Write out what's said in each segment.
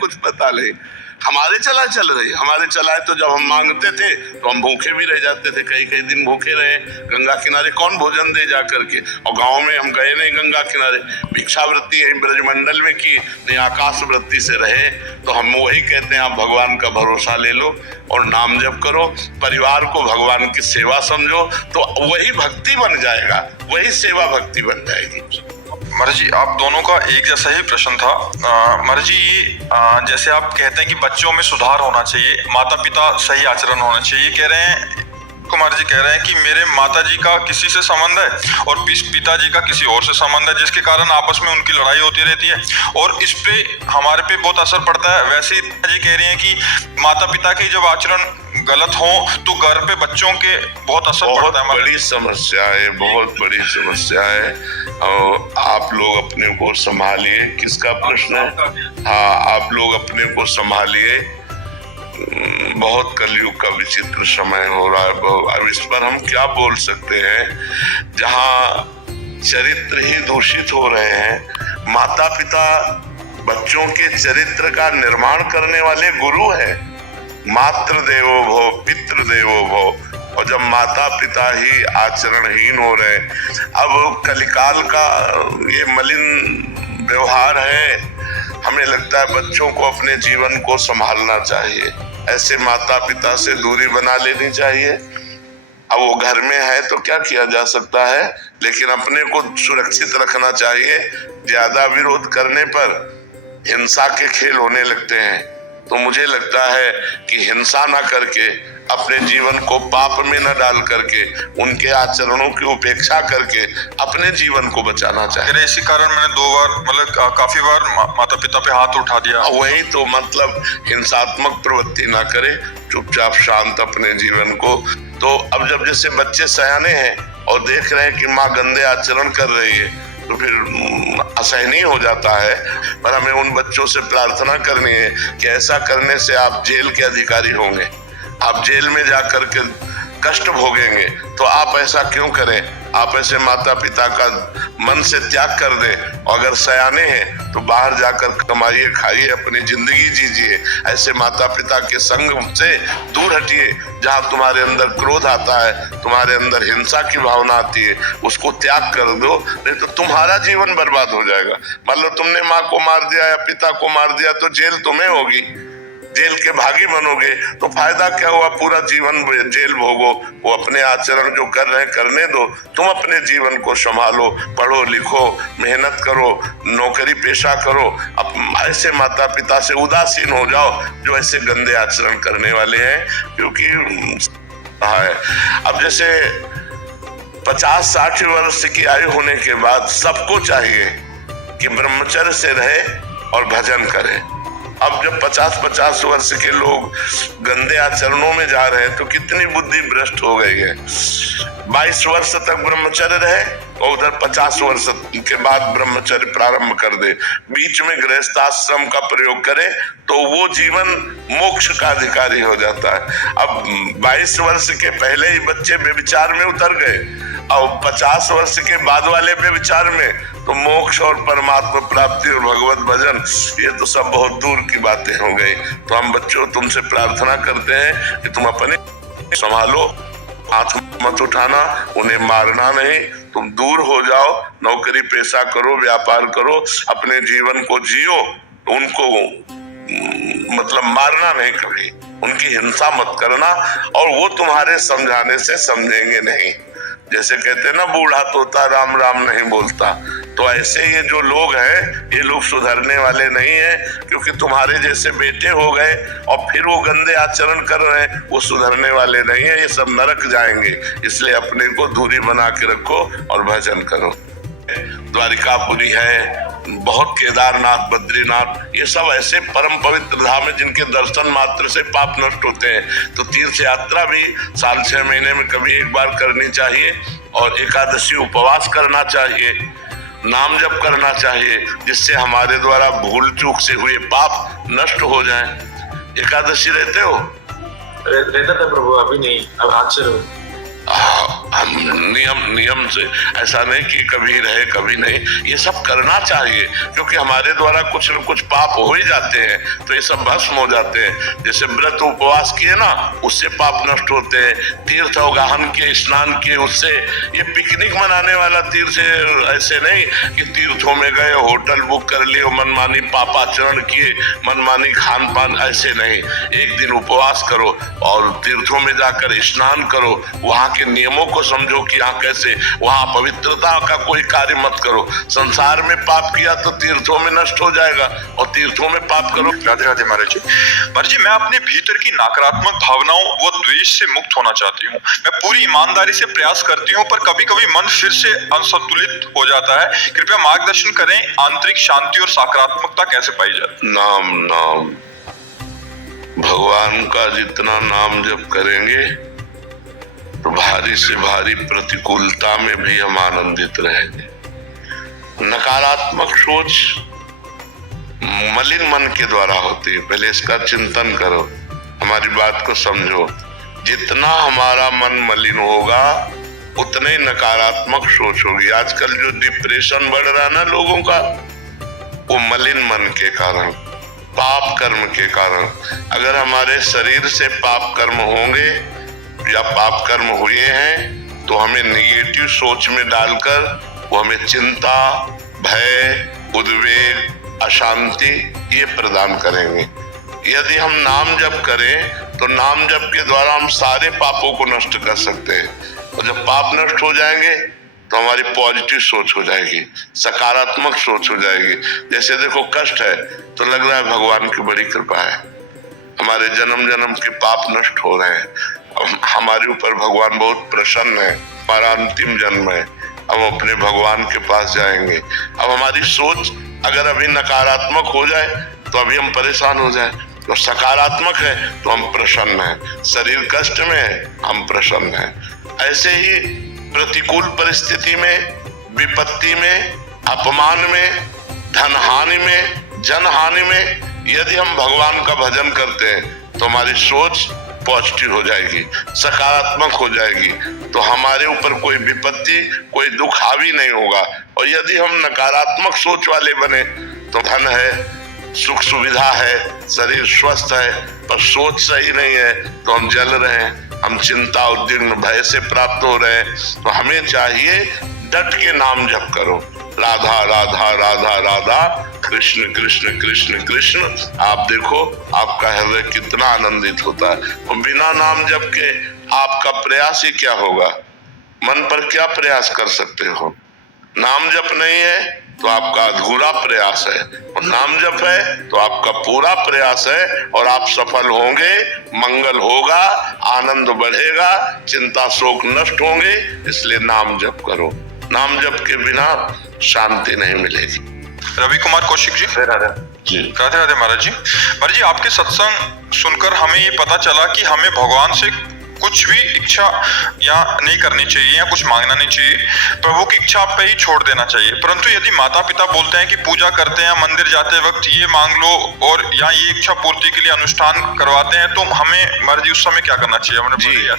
कुछ पता नहीं। हमारे चल रही, हमारे चलाए तो जब हम मांगते थे तो हम भूखे भी रह जाते थे, कई कई दिन भूखे रहे। गंगा किनारे कौन भोजन दे जा करके, और गांव में हम गए नहीं गंगा किनारे, भिक्षावृत्ति यही ब्रजमंडल में की, नहीं आकाश वृत्ति से रहे। तो हम वही कहते हैं, आप भगवान का भरोसा ले लो और नाम जप करो, परिवार को भगवान की सेवा समझो, तो वही भक्ति बन जाएगा, वही सेवा भक्ति बन जाएगी। महाराज जी, आप दोनों का एक जैसा ही प्रश्न था। महाराज जी, ये जैसे आप कहते हैं कि बच्चों में सुधार होना चाहिए, माता पिता सही आचरण होना चाहिए, ये कह रहे हैं, कुमार जी कह रहे हैं कि मेरे माता जी का किसी से संबंध है और पिताजी का किसी और से संबंध है, जिसके कारण आपस में उनकी लड़ाई होती रहती है और इस पे हमारे पे बहुत असर पड़ता है। वैसे ही जी कह रही हैं कि माता पिता के जब आचरण गलत हो तो घर पे बच्चों के बहुत असर पड़ता है। बहुत बड़ी समस्या है, बहुत बड़ी समस्या है। और आप लोग अपने को संभालिए। किसका प्रश्न है? हाँ, आप लोग अपने को संभालिए। बहुत कलयुग का विचित्र समय हो रहा है। अब इस पर हम क्या बोल सकते हैं? जहाँ चरित्र ही दूषित हो रहे हैं, माता पिता बच्चों के चरित्र का निर्माण करने वाले गुरु हैं। मातृ देवो भव, पितृ देवो भव। और जब माता पिता ही आचरणहीन हो रहे, अब कलिकाल का ये मलिन व्यवहार है। हमें लगता है बच्चों को अपने जीवन को संभालना चाहिए, ऐसे माता पिता से दूरी बना लेनी चाहिए। अब वो घर में है तो क्या किया जा सकता है, लेकिन अपने को सुरक्षित रखना चाहिए। ज्यादा विरोध करने पर हिंसा के खेल होने लगते हैं। तो मुझे लगता है कि हिंसा ना करके, अपने जीवन को पाप में न डाल करके, उनके आचरणों की उपेक्षा करके अपने जीवन को बचाना चाहिए। इसी कारण मैंने 2 बार, मतलब काफी बार माता पिता पे हाथ उठा दिया। वही तो, मतलब हिंसात्मक प्रवृत्ति ना करे, चुपचाप शांत अपने जीवन को। तो अब जब जैसे बच्चे सयाने हैं और देख रहे हैं कि माँ गंदे आचरण कर रही है, तो फिर असहनीय हो जाता है। पर हमें उन बच्चों से प्रार्थना करनी है कि ऐसा करने से आप जेल के अधिकारी होंगे, आप जेल में जाकर के कष्ट भोगेंगे। तो आप ऐसा क्यों करें? आप ऐसे माता पिता का मन से त्याग कर दें, और अगर सयाने हैं तो बाहर जाकर कमाइए, खाइए, अपनी जिंदगी जीजिए। ऐसे माता पिता के संग से दूर हटिए। जहाँ तुम्हारे अंदर क्रोध आता है, तुम्हारे अंदर हिंसा की भावना आती है, उसको त्याग कर दो, नहीं तो तुम्हारा जीवन बर्बाद हो जाएगा। मान लो तुमने माँ को मार दिया या पिता को मार दिया, तो जेल तुम्हें होगी, जेल के भागी बनोगे। तो फायदा क्या हुआ? पूरा जीवन जेल भोगो। वो अपने आचरण जो कर रहे हैं करने दो, तुम अपने जीवन को संभालो, पढ़ो लिखो, मेहनत करो, नौकरी पेशा करो। अब ऐसे माता पिता से उदासीन हो जाओ जो ऐसे गंदे आचरण करने वाले हैं। क्योंकि अब जैसे 50-60 वर्ष की आयु होने के बाद सबको चाहिए कि ब्रह्मचर्य से रहे और भजन करे। अब जब 50-50 वर्ष के लोग गंदे आचरणों में जा रहे हैं तो कितनी बुद्धि भ्रष्ट हो गई है। 22 वर्ष तक ब्रह्मचर्य रहे और उधर 50 वर्ष के बाद ब्रह्मचर्य प्रारंभ कर दे, बीच में गृहस्थाश्रम का प्रयोग करे, तो वो जीवन मोक्ष का अधिकारी हो जाता है। अब 22 वर्ष के पहले ही बच्चे व्यभिचार में उतर गए और 50 वर्ष के बाद वाले व्यभिचार में, तो मोक्ष और परमात्मा प्राप्ति और भगवत भजन, ये तो सब बहुत दूर की बातें हो गई। तो हम बच्चों तुमसे प्रार्थना करते हैं कि तुम अपने संभालो, हाथ मत उठाना, उन्हें मारना नहीं, तुम दूर हो जाओ, नौकरी पेशा करो, व्यापार करो, अपने जीवन को जियो। उनको मतलब मारना नहीं कभी, उनकी हिंसा मत करना, और वो तुम्हारे समझाने से समझेंगे नहीं। जैसे कहते हैं ना, बूढ़ा तोता राम राम नहीं बोलता। तो ऐसे ये जो लोग हैं, ये लोग सुधरने वाले नहीं हैं, क्योंकि तुम्हारे जैसे बेटे हो गए और फिर वो गंदे आचरण कर रहे हैं, वो सुधरने वाले नहीं हैं, ये सब नरक जाएंगे। इसलिए अपने को दूरी बना के रखो और भजन करो। द्वारिकापुरी है, बहुत केदारनाथ, बद्रीनाथ, ये सब ऐसे परम पवित्र धाम है जिनके दर्शन मात्र से पाप नष्ट होते हैं। तो तीर्थ यात्रा भी साल 6 महीने में कभी एक बार करनी चाहिए, और एकादशी उपवास करना चाहिए, नाम जप करना चाहिए, जिससे हमारे द्वारा भूल चूक से हुए पाप नष्ट हो जाएं। एकादशी रहते हो? रहता था प्रभु, अभी नहीं, अब आज से हम नियम से, ऐसा नहीं कि कभी रहे कभी नहीं, ये सब करना चाहिए, क्योंकि हमारे द्वारा कुछ न कुछ पाप हो ही जाते हैं, तो ये सब भस्म हो जाते हैं। जैसे व्रत उपवास किए ना, उससे पाप नष्ट होते हैं, तीर्थ अवगाहन किए, स्नान किए, उससे। ये पिकनिक मनाने वाला तीर्थ ऐसे नहीं कि तीर्थों में गए, होटल बुक कर लिए, मनमानी पापाचरण किए, मनमानी खान पान, ऐसे नहीं। एक दिन उपवास करो और तीर्थों में जाकर स्नान करो, वहां के नियमों को समझो कि यहाँ कैसे, वहां पवित्रता का कोई कार्य मत करो। संसार में पाप किया तो तीर्थों में नष्ट हो जाएगा, और तीर्थों में पाप करो। राधे राधे महाराज जी। महाराज जी, मैं अपने भीतर की नकारात्मक भावनाओं व द्वेष से मुक्त होना चाहती हूँ। मैं पूरी ईमानदारी से प्रयास करती हूँ, पर कभी कभी मन फिर से असंतुलित हो जाता है। कृपया मार्गदर्शन करें, आंतरिक शांति और सकारात्मकता कैसे पाई जाए? नाम नाम, भगवान का जितना नाम जप करेंगे तो भारी से भारी प्रतिकूलता में भी हम आनंदित रहेंगे। नकारात्मक सोच मलिन मन के द्वारा होती है, पहले इसका चिंतन करो, हमारी बात को समझो। जितना हमारा मन मलिन होगा उतने नकारात्मक सोच होगी। आजकल जो डिप्रेशन बढ़ रहा है ना लोगों का, वो मलिन मन के कारण, पाप कर्म के कारण। अगर हमारे शरीर से पाप कर्म होंगे या पाप कर्म हुए हैं तो हमें निगेटिव सोच में डालकर वो हमें चिंता, भय, उद्वेग, अशांति ये प्रदान करेंगे। यदि हम नाम जप करें तो नाम जप के द्वारा हम सारे पापों को नष्ट कर सकते हैं, और जब पाप नष्ट हो जाएंगे तो हमारी पॉजिटिव सोच हो जाएगी, सकारात्मक सोच हो जाएगी। जैसे देखो कष्ट है तो लग रहा है भगवान की बड़ी कृपा है, हमारे जन्म जन्म के पाप नष्ट हो रहे हैं, हमारे ऊपर भगवान बहुत प्रसन्न है, हमारा अंतिम जन्म है, हम अपने भगवान के पास जाएंगे। अब हमारी सोच अगर अभी नकारात्मक हो जाए तो अभी हम परेशान हो जाए, और सकारात्मक है तो हम प्रसन्न हैं। शरीर कष्ट में है, हम प्रसन्न हैं। ऐसे ही प्रतिकूल परिस्थिति में, विपत्ति में, अपमान में, धन हानि में, जन हानि में यदि हम भगवान का भजन करते हैं तो हमारी सोच पॉजिटिव हो जाएगी, सकारात्मक हो जाएगी, तो हमारे ऊपर कोई विपत्ति, कोई दुख हावी नहीं होगा। और यदि हम नकारात्मक सोच वाले बने तो धन है, सुख सुविधा है, शरीर स्वस्थ है, पर सोच सही नहीं है तो हम जल रहे हैं, हम चिंता, उद्विग्न, भय से प्राप्त हो रहे हैं। तो हमें चाहिए डट के नाम जप करो, राधा राधा राधा राधा, कृष्ण कृष्ण कृष्ण कृष्ण। आप देखो आपका हृदय कितना आनंदित होता है। और बिना नाम जप के आपका प्रयास ही क्या होगा, मन पर क्या प्रयास कर सकते हो? नाम जप नहीं है तो आपका अधूरा प्रयास है, और नाम जप है तो आपका पूरा प्रयास है, और आप सफल होंगे, मंगल होगा, आनंद बढ़ेगा, चिंता शोक नष्ट होंगे। इसलिए नाम जप करो, नाम जप के बिना शांति नहीं मिलेगी। रवि कुमार कौशिक जी। जी राधे राधे महाराज जी। महाराज जी, आपके सत्संग सुनकर हमें ये पता चला कि हमें भगवान से कुछ भी इच्छा या नहीं करनी चाहिए या कुछ मांगना नहीं चाहिए, प्रभु की इच्छा आप पे ही छोड़ देना चाहिए। परंतु यदि माता पिता बोलते हैं कि पूजा करते हैं, मंदिर जाते वक्त ये मांग लो और या ये इच्छा पूर्ति के लिए अनुष्ठान करवाते हैं, तो हमें महाराज जी उस समय क्या करना चाहिए?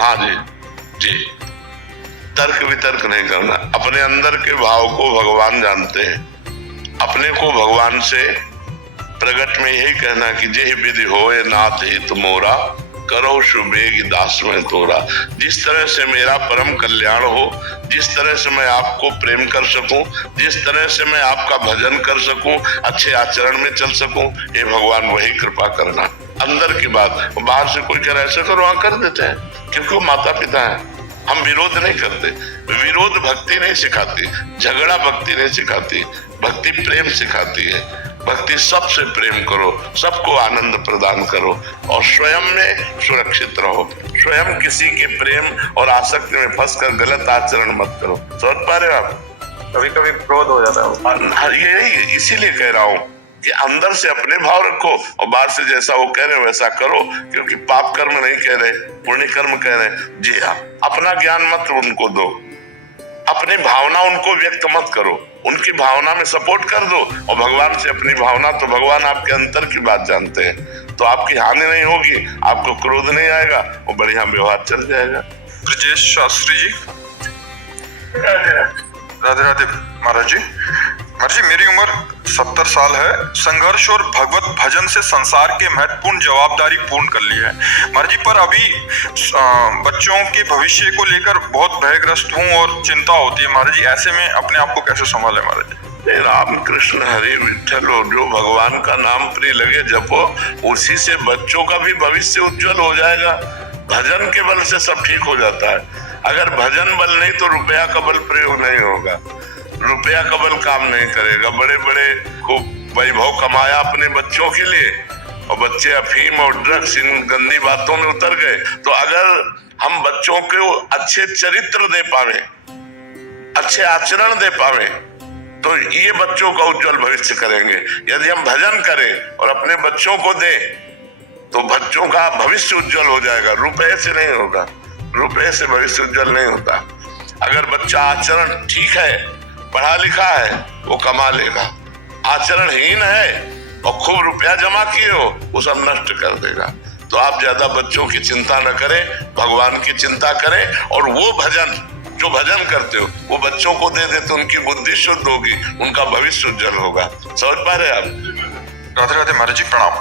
हाँ जी जी, तर्क वितर्क नहीं करना, अपने अंदर के भाव को भगवान जानते हैं। अपने को भगवान से प्रगट में यही कहना कि जे विधि होए नाथ हित मोरा, करो शुभेग दास में तोरा। जिस तरह से मेरा परम कल्याण हो, जिस तरह से मैं आपको प्रेम कर सकूं, जिस तरह से मैं आपका भजन कर सकूं, अच्छे आचरण में चल सकूं, हे भगवान वही कृपा करना। अंदर की बात, बाहर से कोई कह रहा ऐसा करो, वहां कर देते हैं, क्योंकि वो माता पिता है। हम विरोध नहीं करते, विरोध भक्ति नहीं सिखाती, झगड़ा भक्ति नहीं सिखाती, भक्ति प्रेम सिखाती है। भक्ति सबसे प्रेम करो, सबको आनंद प्रदान करो, और स्वयं में सुरक्षित रहो। स्वयं किसी के प्रेम और आसक्ति में फंसकर गलत आचरण मत करो। समझ पा रहे हो आप? कभी कभी क्रोध हो जाता है। यही इसीलिए कह रहा हूँ कि अंदर से अपने भाव रखो और बाहर से जैसा वो कह रहे हो वैसा करो, क्योंकि पाप कर्म नहीं कह रहे, पुण्य कर्म कह रहे। जी हाँ, अपना ज्ञान मत उनको दो, अपनी भावना उनको व्यक्त मत करो, उनकी भावना में सपोर्ट कर दो, और भगवान से अपनी भावना, तो भगवान आपके अंतर की बात जानते हैं, तो आपकी हानि नहीं होगी, आपको क्रोध नहीं आएगा, और बढ़िया व्यवहार चल जाएगा। ब्रजेश शास्त्री जी। राधे राधे महाराज जी। महाराज जी, मेरी उम्र 70 साल है। संघर्ष और भगवत भजन से संसार के महत्वपूर्ण जवाबदारी पूर्ण कर ली है महाराज जी, पर अभी बच्चों के भविष्य को लेकर बहुत भयग्रस्त हूँ और चिंता होती है महाराज जी। ऐसे में अपने आप को कैसे संभाले महाराज जी? राम कृष्ण हरे विठ्ठल, जो भगवान का नाम प्रिय लगे जपो, उसी से बच्चों का भी भविष्य उज्जवल हो जाएगा। भजन के बल से सब ठीक हो जाता है। अगर भजन बल नहीं तो रुपया का बल प्रयोग नहीं होगा। रुपया का बल काम नहीं करेगा। बड़े बड़े खूब वैभव कमाया अपने बच्चों के लिए और बच्चे अफीम और ड्रग्स इन गंदी बातों में उतर गए। तो अगर हम बच्चों को अच्छे चरित्र दे पावे, अच्छे आचरण दे पावे, तो ये बच्चों का उज्जवल भविष्य करेंगे। यदि हम भजन करें और अपने बच्चों को दें तो बच्चों का भविष्य उज्जवल हो जाएगा। रुपए से नहीं होगा, रुपए से भविष्य उज्जवल नहीं होता। अगर बच्चा आचरण ठीक है, पढ़ा लिखा है, वो कमा लेगा। आचरणहीन है और खूब रुपया जमा किए हो, वो सब नष्ट कर देगा। तो आप ज्यादा बच्चों की चिंता न करें, भगवान की चिंता करें और वो भजन जो भजन करते हो वो बच्चों को दे दे तो उनकी बुद्धि शुद्ध होगी, उनका भविष्य उज्जवल होगा। समझ पा रहे आप? राधे राधे महाराज जी, प्रणाम।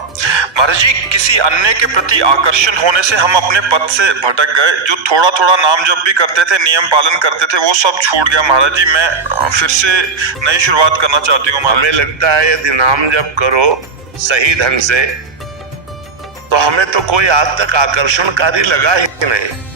महाराज जी, किसी अन्य के प्रति आकर्षण होने से हम अपने पथ से भटक गए। जो थोड़ा थोड़ा नाम जप भी करते थे, नियम पालन करते थे, वो सब छूट गया महाराज जी। मैं फिर से नई शुरुआत करना चाहती हूँ। हमें लगता है यदि नाम जप करो सही ढंग से तो हमें तो कोई आज तक आकर्षणकारी लगा ही नहीं।